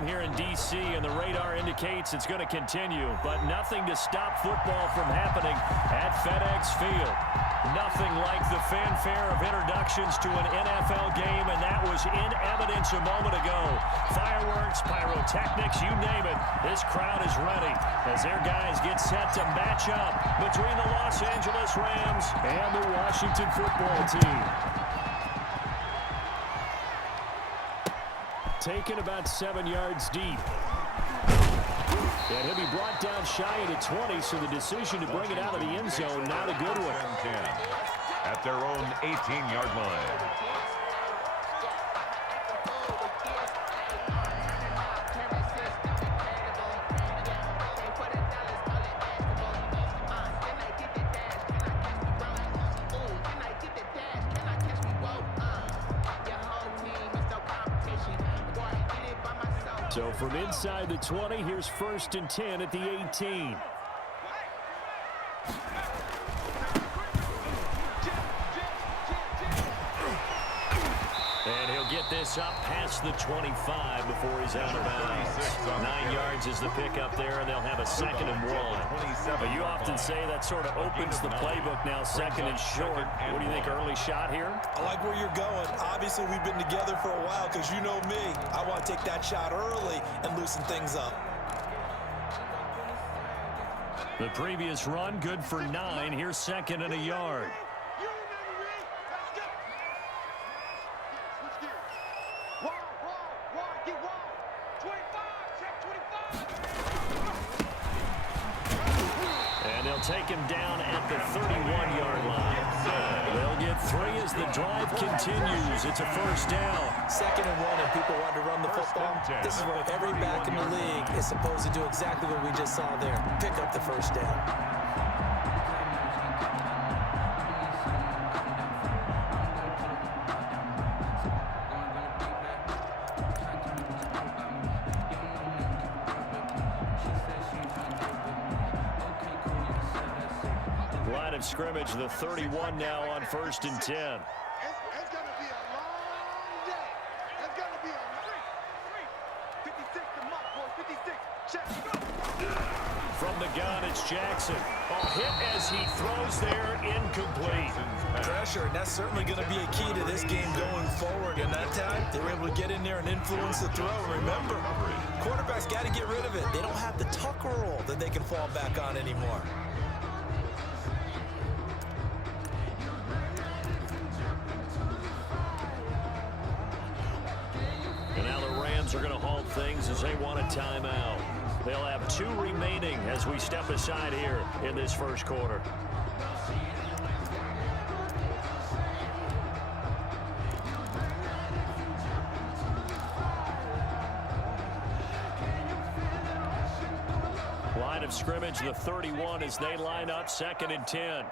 momentum here in D.C., and the radar indicates it's going to continue, but nothing to stop football from happening at FedEx Field. Nothing like the fanfare of introductions to an NFL game, and that was in evidence a moment ago. Fireworks, pyrotechnics, you name it. This crowd is ready as their guys get set to match up between the Los Angeles Rams and the Washington football team. Taken about 7 yards deep. And he'll be brought down shy of the 20, so the decision to bring it out of the end zone, not a good one. At their own 18-yard line. So from inside the 20, here's 1st and 10 at the 18. And he'll get this up past the 25 before he's out of bounds. 9 yards is the pickup there, and they'll have a 2nd and 1. But you often say that sort of opens the playbook now, 2nd and short. What do you think, early shot here? I like where you're going. Obviously, we've been together for a while because you know me. I want to take that shot early and loosen things up. The previous run, good for 9. Here's 2nd and a yard. Take him down at the 31-yard line. They'll get 3 as the drive continues. It's a 1st down. 2nd and 1, and people want to run the football. This is where every back in the league is supposed to do exactly what we just saw there. Pick up the 1st down. Scrimmage, the 31 now on 1st and 10. It's going to be a long day. It's going to be a 56 to mark, boy. 56. Check. From the gun, it's Jackson. A hit as he throws there, incomplete. Pressure, and that's certainly going to be a key to this game going forward. And that time, they were able to get in there and influence the throw. Remember, quarterbacks got to get rid of it. They don't have the tuck roll that they can fall back on anymore. Are going to halt things as they want a timeout. They'll have 2 remaining as we step aside here in this 1st quarter. Line of scrimmage, the 31 as they line up, 2nd and 10.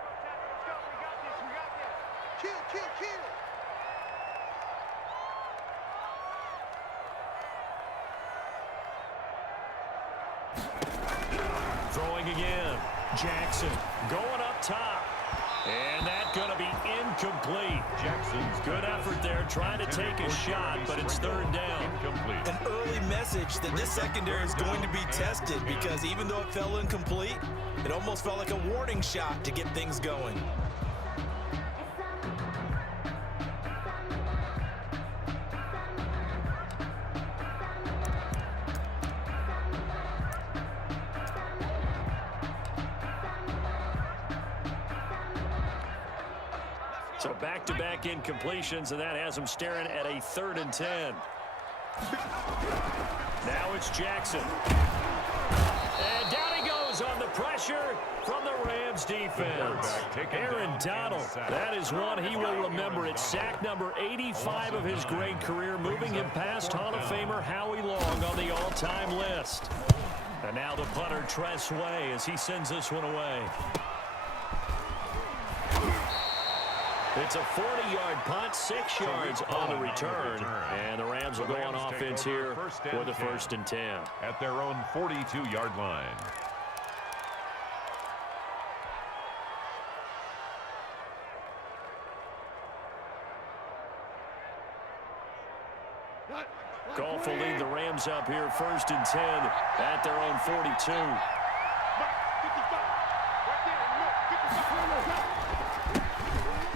Throwing again. Jackson going up top. And that's going to be incomplete. Jackson's good effort there trying to take a shot, but it's 3rd down. An early message that this secondary is going to be tested because even though it fell incomplete, it almost felt like a warning shot to get things going. So back-to-back incompletions, and that has him staring at a 3rd and 10. Now it's Jackson. And down he goes on the pressure from the Rams defense. Aaron Donald, that is one he will remember. It's sack number 85 of his great career, moving him past Hall of Famer Howie Long on the all-time list. And now the punter, Tress Way, as he sends this one away. It's a 40-yard punt, 6 yards on the return. And the Rams will go on offense here with a 1st and 10. At their own 42-yard line. Goff will lead the Rams comes up here 1st and 10 at their own 42.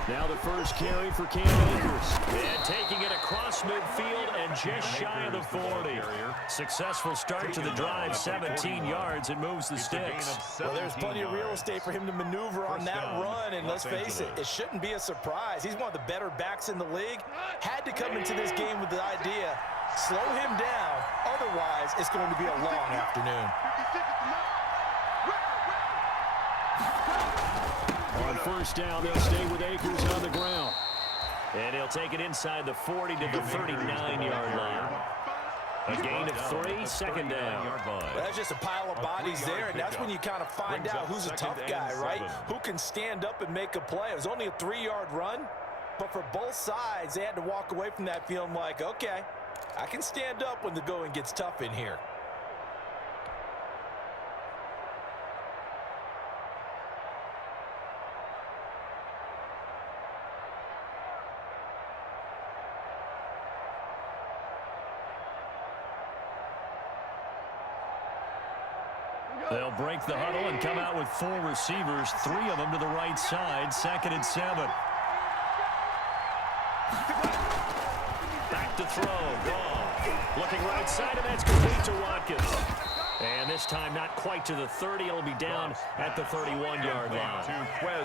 Now the first carry for Cam Akers. And taking it across midfield and just shy of the 40. Successful start to the drive, 17 yards, and moves the sticks. Well, there's plenty of real estate for him to maneuver on that run, and let's face it, it shouldn't be a surprise. He's one of the better backs in the league. Had to come into this game with the idea, slow him down, otherwise it's going to be a long afternoon. On first down, they'll stay with Akers on the ground. And he'll take it inside the 40 to the 39-yard line. A gain of 3, 2nd down. Well, that's just a pile of bodies there, and that's when you kind of find out who's a tough guy, right? Who can stand up and make a play. It was only a 3-yard run, but for both sides, they had to walk away from that feeling like, okay, I can stand up when the going gets tough in here. They'll break the huddle and come out with 4 receivers, 3 of them to the right side, 2nd and 7. Back to throw, wrong. Looking right side, and that's complete to Watkins. And this time not quite to the 30. It'll be down at the 31-yard line.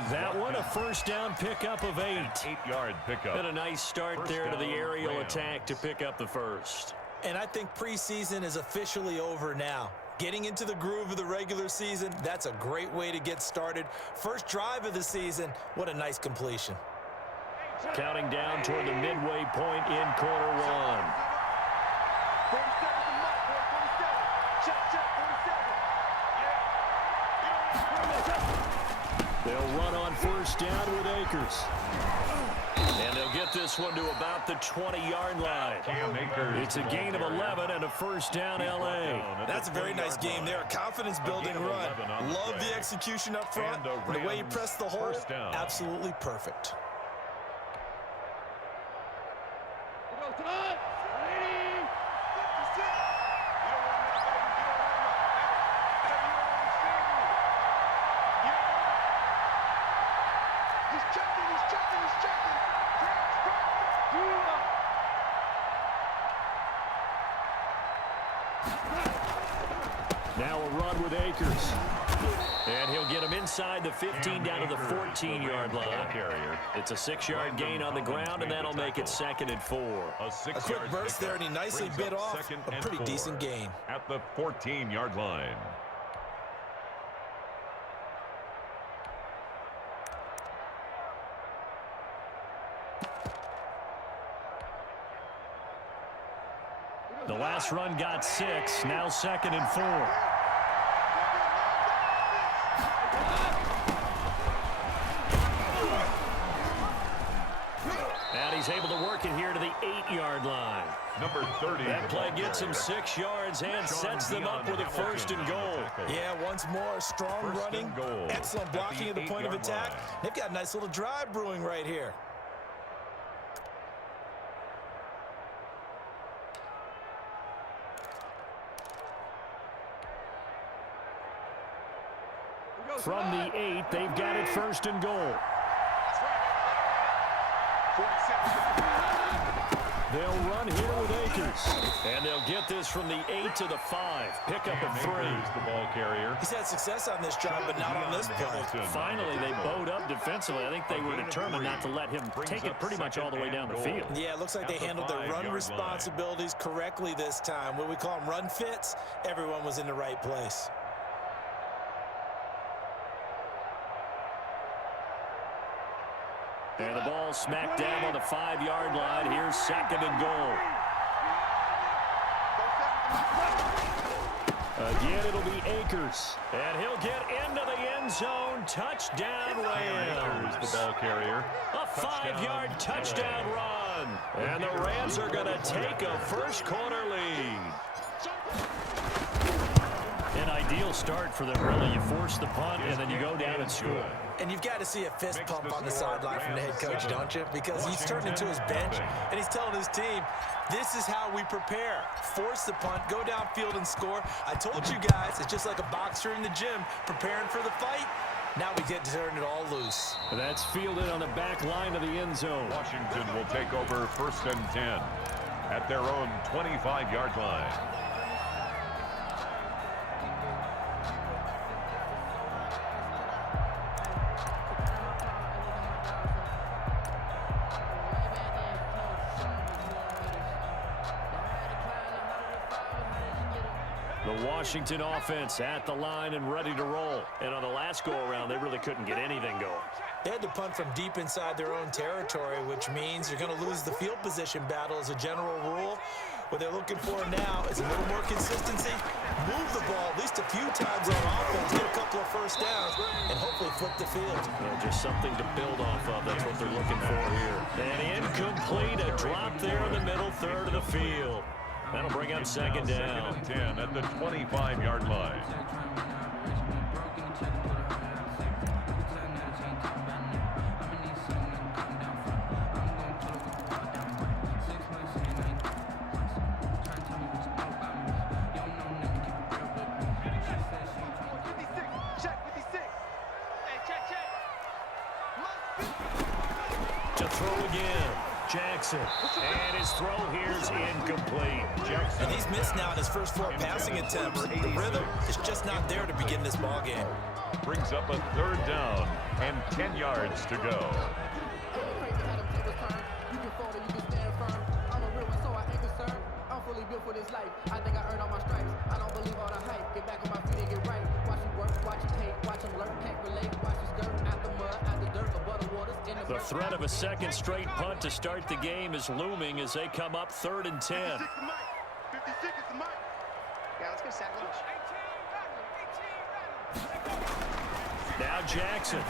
That one a first down pickup of 8. 8-yard pickup. And a nice start there to the aerial attack to pick up the first. And I think preseason is officially over now. Getting into the groove of the regular season, that's a great way to get started. First drive of the season, what a nice completion. Counting down toward the midway point in quarter 1. They'll run on first down with Akers. And they'll get this one to about the 20-yard line. It's a gain of 11 and a first down, L.A. That's a very nice game there. A confidence-building run. Love the execution up front. And the way you press the hole, absolutely perfect. Now a run with Akers. And he'll get him inside the 15 down to the 14-yard line. It's a 6-yard gain on the ground, and that'll make it 2nd and 4. A quick burst there, and he nicely bit off a pretty decent gain. At the 14-yard line. The last run got 6, now 2nd and 4. And he's able to work it here to the 8-yard line. Number 30. That play gets him 6 yards and sets them up with a 1st and goal. Yeah, once more, strong running, excellent blocking at the point of attack. They've got a nice little drive brewing right here. From the 8, they've got it 1st and goal. They'll run here with Akers. And they'll get this from the 8 to the 5. Pickup of 3. The ball carrier. He's had success on this drive, but not on this play. Finally, they bowed up defensively. I think they were determined not to let him take it pretty much all the way down the field. Yeah, it looks like they handled their run responsibilities correctly this time. What we call them run fits, everyone was in the right place. And the ball smacked down on the 5-yard line. Here's 2nd and goal. Again, it'll be Akers. And he'll get into the end zone. Touchdown, Rams. The ball carrier. A 5-yard touchdown run. And the Rams are going to take a first-quarter lead. An ideal start for them, really. You force the punt, and then you go down and score. And you've got to see a fist pump on the sideline from the head coach, don't you? Because he's turned into his bench, and he's telling his team, this is how we prepare. Force the punt, go downfield and score. I told you guys, it's just like a boxer in the gym preparing for the fight. Now we get to turn it all loose. That's fielded on the back line of the end zone. Washington will take over 1st and 10 at their own 25-yard line. The Washington offense at the line and ready to roll. And on the last go-around, they really couldn't get anything going. They had to punt from deep inside their own territory, which means you're going to lose the field position battle as a general rule. What they're looking for now is a little more consistency, move the ball at least a few times on offense, get a couple of first downs, and hopefully flip the field. Yeah, just something to build off of. That's what they're looking for here. And incomplete, a drop there in the middle third of the field. That'll bring up second down. 2nd and 10 at the 25-yard line. To throw again. Jackson, and his throw here's incomplete. Jackson. And he's missed now in his first 4 passing attempts. The rhythm is just not there to begin this ball game. Brings up a 3rd down and 10 yards to go. For this life, I think I earned all my stripes. I don't believe all the hype. Get back on my feet and get right. Watch you work, watch you take, watch them lurk, can't relate. Watch you skirt out the mud, out the dirt, above the waters. The threat of a second straight punt to start the game is looming as they come up 3rd and 10. 56 is the mic. Yeah, let's go sack lunch. Now Jackson.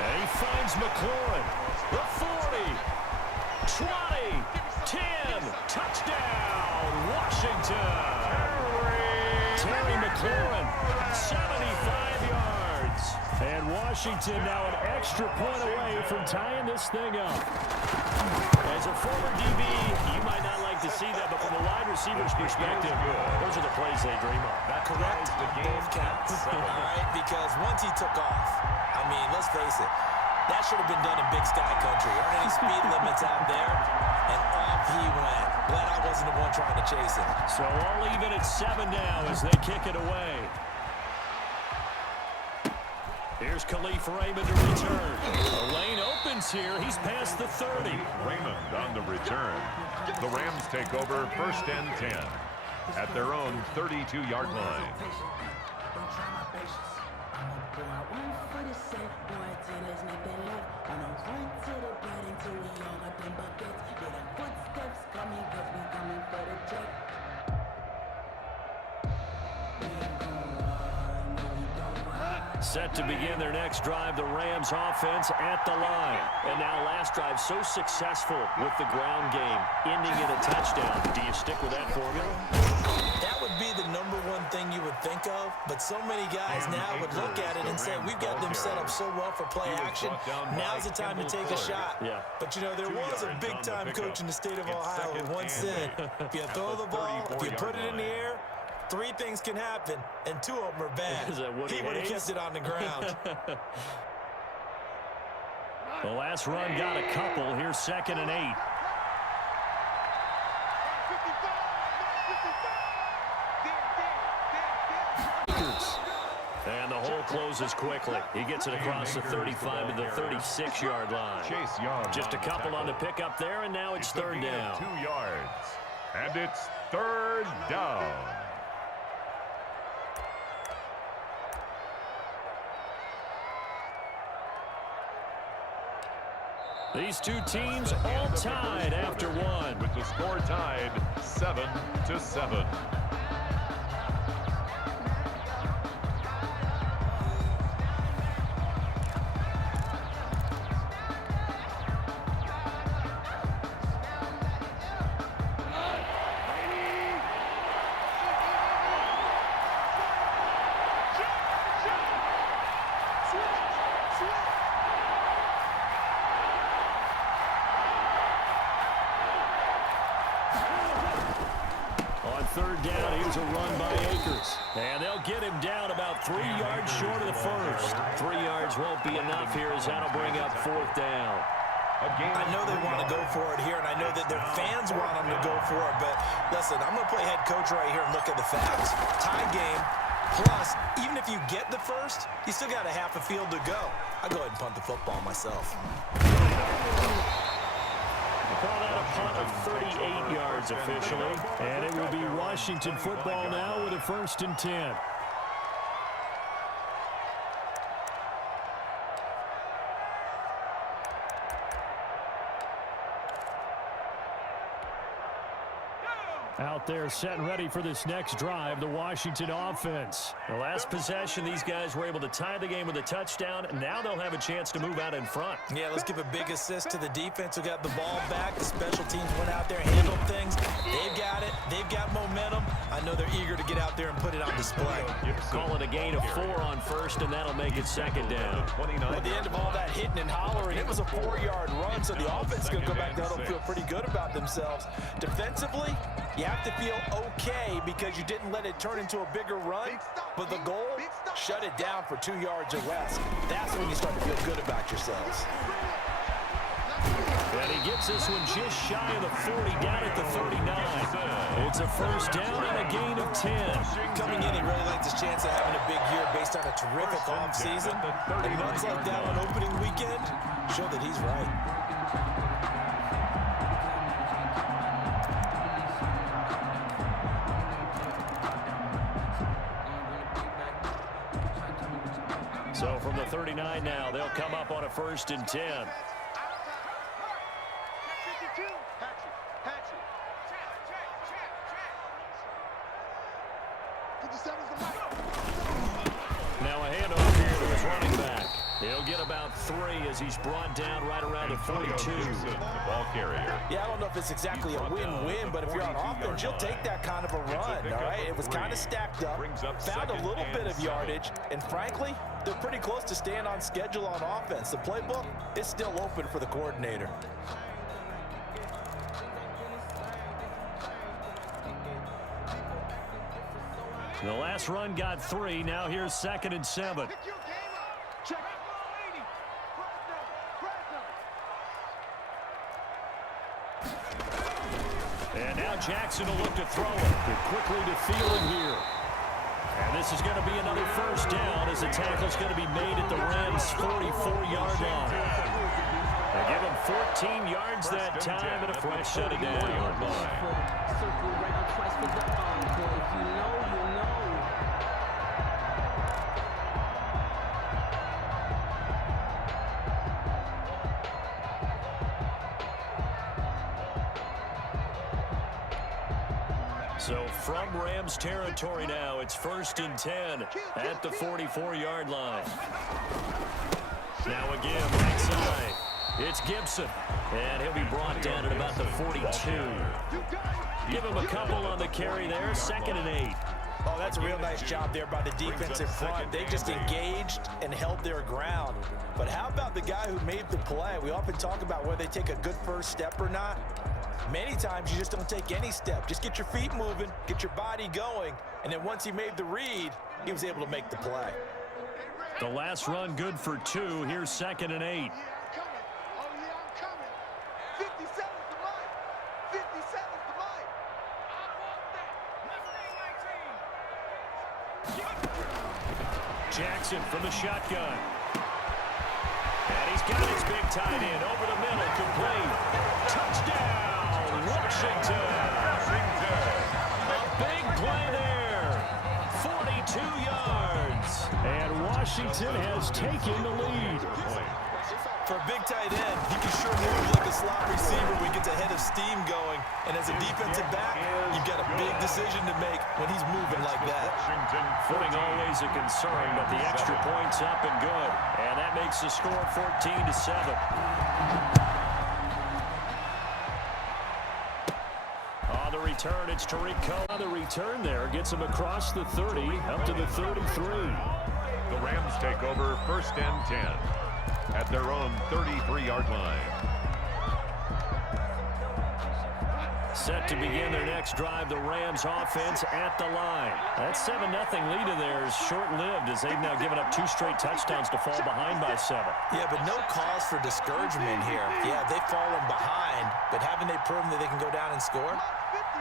And he finds McLaurin. The 40. 20. 10. Touchdown, Washington. Terry McLaurin, 75 yards. And Washington now an extra point away from tying this thing up. As a former DB, you might not like to see that, but from a wide receiver's perspective, those are the plays they dream of. That correct? Both counts. All right, because once he took off, I mean, let's face it, that should have been done in Big Sky Country. Aren't any speed limits out there? And off he went. Glad I wasn't the one trying to chase him. So all even at 7 now as they kick it away. Here's Khalif Raymond to return. The lane opens here. He's past the 30. Raymond on the return. The Rams take over 1st and 10 at their own 32-yard line. Set to begin their next drive, the Rams offense at the line. And now last drive so successful with the ground game, ending in a touchdown. Do you stick with that formula? That would be the #1 thing you would think of, but so many guys now would look at it and say, we've got them set up so well for play action. Now's the time to take a shot. Yeah. But, you know, there was a big-time coach in the state of Ohio who once said, if you throw the ball, if you put it in the air, 3 things can happen, and 2 of them are bad. He would have kept it on the ground. The last run got a couple. Here's 2nd and 8. And the hole closes quickly. He gets it across the 35 to the 36-yard line. Chase Young. Just a couple on the pickup there, and now it's 3rd down. 2 yards. And it's 3rd down. These two teams all tied after 1. With the score tied 7-7. down. Here's a run by Akers. And they'll get him down about 3 yards short of the first. 3 yards won't be enough here as that'll bring up 4th down. I know they want to go for it here, and I know that their fans want them to go for it, but listen, I'm going to play head coach right here and look at the facts. Tie game, plus, even if you get the first, you still got a half a field to go. I'll go ahead and punt the football myself. Call that a punt of 38 yards officially, and it will be Washington football now with a 1st and 10. Out there set and ready for this next drive, the Washington offense. The last possession, these guys were able to tie the game with a touchdown, and now they'll have a chance to move out in front. Yeah, let's give a big assist to the defense who got the ball back. The special teams went out there, handled things. They've got it. They've got momentum. I know they're eager to get out there and put it on display. Calling a gain of 4 on 1st, and that'll make it 2nd down. Well, at the end of all that hitting and hollering, it was a 4-yard run, so the offense is going to go back down and feel pretty good about themselves. Defensively, you have to feel okay because you didn't let it turn into a bigger run, but the goal, shut it down for 2 yards or less. That's when you start to feel good about yourselves. And he gets this one just shy of the 40, down at the 39. It's a 1st down and a gain of 10. Coming in, he really likes his chance of having a big year based on a terrific offseason. And runs like that on opening weekend show that he's right. So from the 39 now, they'll come up on a 1st and 10. Now a handoff here to his running back. He'll get about 3 as he's brought down right around the 42. The ball carrier. Yeah, I don't know if it's exactly a win-win, but if you're on offense, you'll take that kind of a run, all right? It was kind of stacked up, found a little bit of yardage, and frankly, they're pretty close to staying on schedule on offense. The playbook is still open for the coordinator. The last run got 3. Now here's 2nd and 7. And now Jackson will look to throw it. But quickly to Thielen here. And this is going to be another 1st down as the tackle's going to be made at the Rams' 44-yard line. They give him 14 yards that time and a fresh shut it down. Circle around twice for the encore. If you know, you know. So from Rams territory now, it's 1st and 10 at the 44-yard line. Now again, right side. It's Gibson, and he'll be brought down at about the 42. Give him a couple on the carry there, 2nd and 8. Oh, that's a real nice job there by the defense in front. They just engaged and held their ground. But how about the guy who made the play? We often talk about whether they take a good first step or not. Many times you just don't take any step. Just get your feet moving, get your body going, and then once he made the read, he was able to make the play. The last run good for 2. Here's 2nd and 8. Jackson from the shotgun. And he's got his big tight end over the middle, complete. Touchdown, Washington. A big play there. 42 yards. And Washington has taken the lead. For a big tight end, he can sure move like a slot receiver when he gets a head of steam going. And as a defensive back, you've got a big decision to make when he's moving like that. Footing always a concern, but the extra point's up and good. And that makes the score 14-7. On the return, it's Tariq Cohen. On the return there, gets him across the 30, up to the 33. The Rams take over 1st and 10 at their own 33-yard line. set to begin their next drive. The Rams offense at the line. That 7-0 lead of theirs short-lived as they've now given up 2 straight touchdowns to fall behind by 7. Yeah, but no cause for discouragement here. Yeah, they've fallen behind, but haven't they proven that they can go down and score?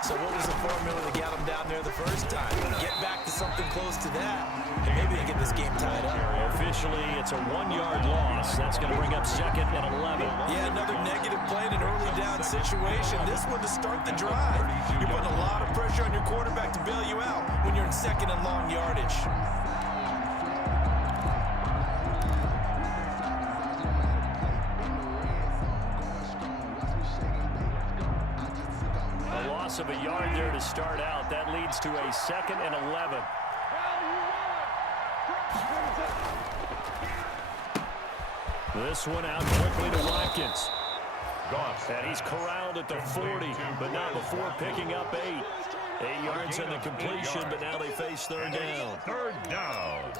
So what was the formula to get them down there the first time? Get back to something close to that, and maybe they get this game tied up. Officially, it's a 1-yard loss. That's going to bring up 2nd and 11. Yeah, another negative play in an early down situation. This one to start the drive. You're putting a lot of pressure on your quarterback to bail you out when you're in 2nd and long yardage. Of a yard there to start out. That leads to a 2nd and 11. This one out quickly to Watkins. And he's corralled at the 40, but not before picking up 8. 8 yards on the completion, but now they face 3rd down. 3rd down.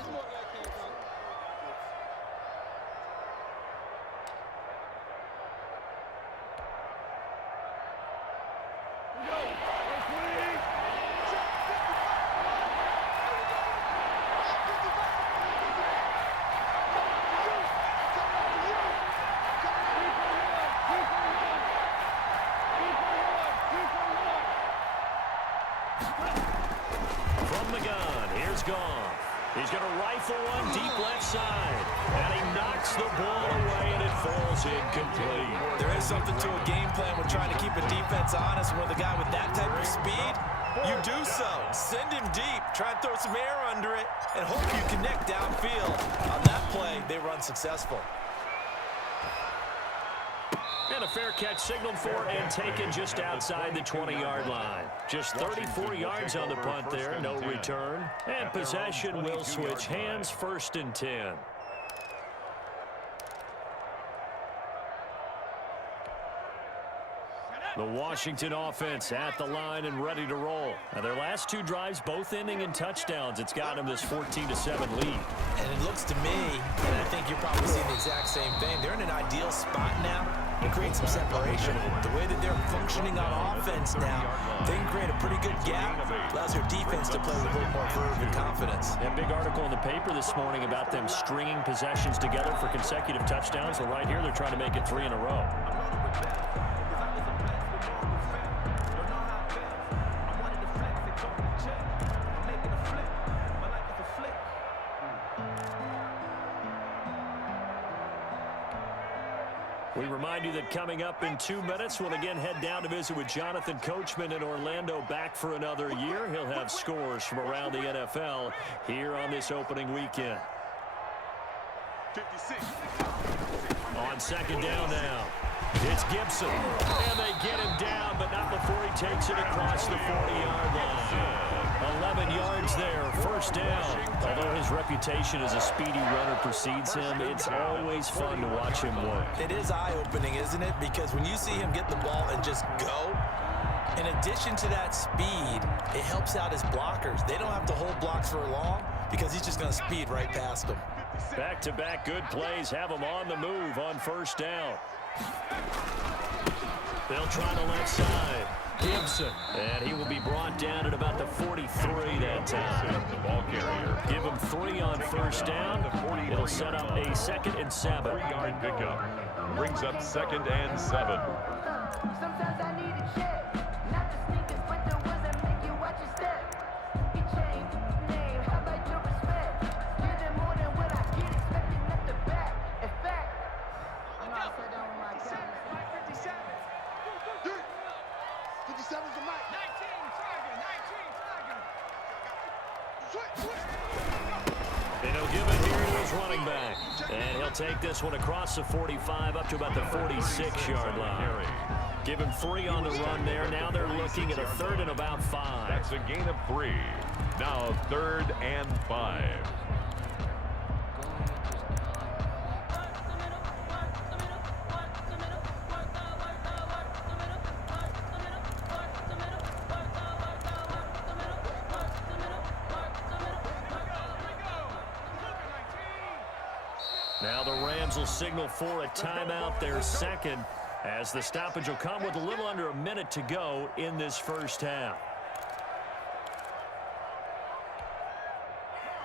He's going to rifle one deep left side. And he knocks the ball away, and it falls incomplete. There is something to a game plan when trying to keep a defense honest. With a guy with that type of speed, you do so. Send him deep. Try and throw some air under it, and hope you connect downfield. On that play, they were unsuccessful. And a fair catch signaled for and taken just outside the 20-yard line. Just 34 yards on the punt there, no return. And possession will switch hands, 1st and 10. The Washington offense at the line and ready to roll. Now their last 2 drives both ending in touchdowns. It's got them this 14-7 lead. And it looks to me, and I think you're probably seeing the exact same thing, they're in an ideal spot now to create some separation. The way that they're functioning on offense now, they can create a pretty good gap. Allows their defense to play with a little more verve and confidence. A big article in the paper this morning about them stringing possessions together for consecutive touchdowns. Well, right here, they're trying to make it 3 in a row. We remind you that coming up in 2 minutes, we'll again head down to visit with Jonathan Coachman in Orlando, back for another year. He'll have scores from around the NFL here on this opening weekend. 56. On 2nd down now, it's Gibson. And they get him down, but not before he takes it across the 40-yard line. 11 yards there, 1st down. Although his reputation as a speedy runner precedes him, it's always fun to watch him work. It is eye-opening, isn't it? Because when you see him get the ball and just go, in addition to that speed, it helps out his blockers. They don't have to hold blocks for long because he's just going to speed right past them. Back-to-back good plays have him on the move on 1st down. They'll try the left side. Gibson, and he will be brought down at about the 43 that time. The ball carrier. Give him 3 on 1st down. It'll set up a 2nd and 7. 3-yard pickup. Brings up 2nd and 7. Sometimes I need a check, not the sneakers, but the ones that make you watch your step. He changed name, how about your respect? Give them more than what I get, expecting at the back. In fact, I know I sat down with my account. 57's the mic. 19 target. And he'll give it here to his running back. And he'll take this one across the 45 up to about the 46-yard line. Give him 3 on the run there. Now they're looking at a 3rd and about 5. That's a gain of 3. Now 3rd and 5. Now the Rams will signal for a timeout, their 2nd, As the stoppage will come with a little under a minute to go in this first half.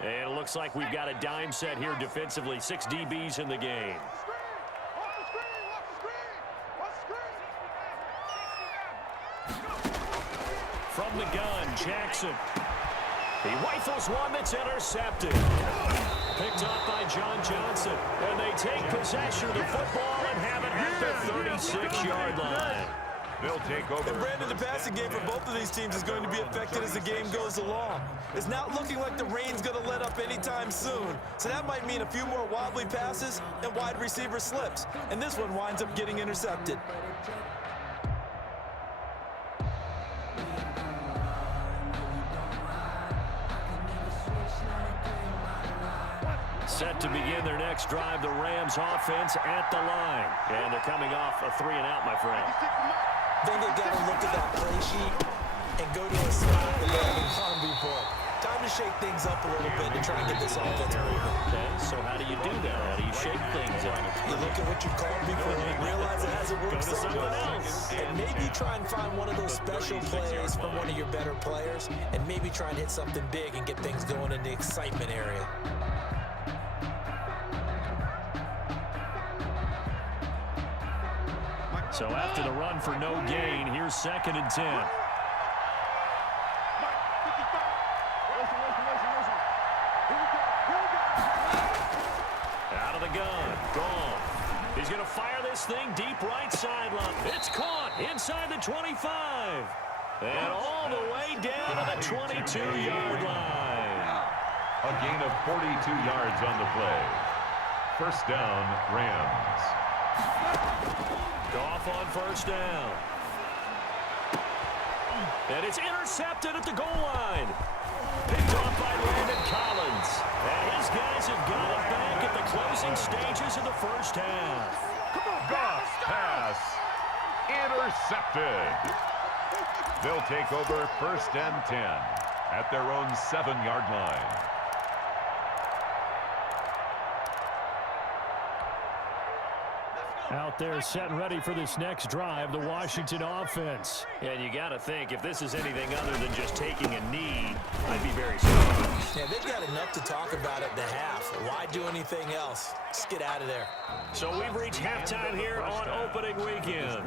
And it looks like we've got a dime set here defensively. 6 DBs in the game. From the gun, Jackson. He rifles one that's intercepted. Picked up by John Johnson. And they take possession of the football and have it at the 36-yard line. They'll take over. And Brandon, the passing game for both of these teams is going to be affected as the game goes along. It's not looking like the rain's going to let up anytime soon. So that might mean a few more wobbly passes and wide receiver slips. And this one winds up getting intercepted. Set to begin their next drive, the Rams offense at the line. And they're coming off a 3-and-out, my friend. I think they got to look at that play sheet and go to a spot that they haven't gone before. Time to shake things up a little bit to try and get this offense moving. Okay, so how do you do that? How do you shake things up? You look at what you called before and realize it hasn't worked so well. And maybe try and find one of those special plays from one of your better players and maybe try and hit something big and get things going in the excitement area. So after the run for no gain, here's 2nd and 10. Out of the gun, gone. He's going to fire this thing deep right sideline. It's caught inside the 25. And all the way down to the 22-yard line. A gain of 42 yards on the play. First down, Rams. Goff on first down. And it's intercepted at the goal line. Picked off by Landon Collins. And his guys have got it back at the closing stages of the first half. Goff's pass intercepted. They'll take over 1st and 10 at their own 7-yard line. Out there set and ready for this next drive, the Washington offense. And you got to think, if this is anything other than just taking a knee, I'd be very surprised. Yeah, they've got enough to talk about at the half. Why do anything else? Just get out of there. So we've reached halftime here on opening weekend.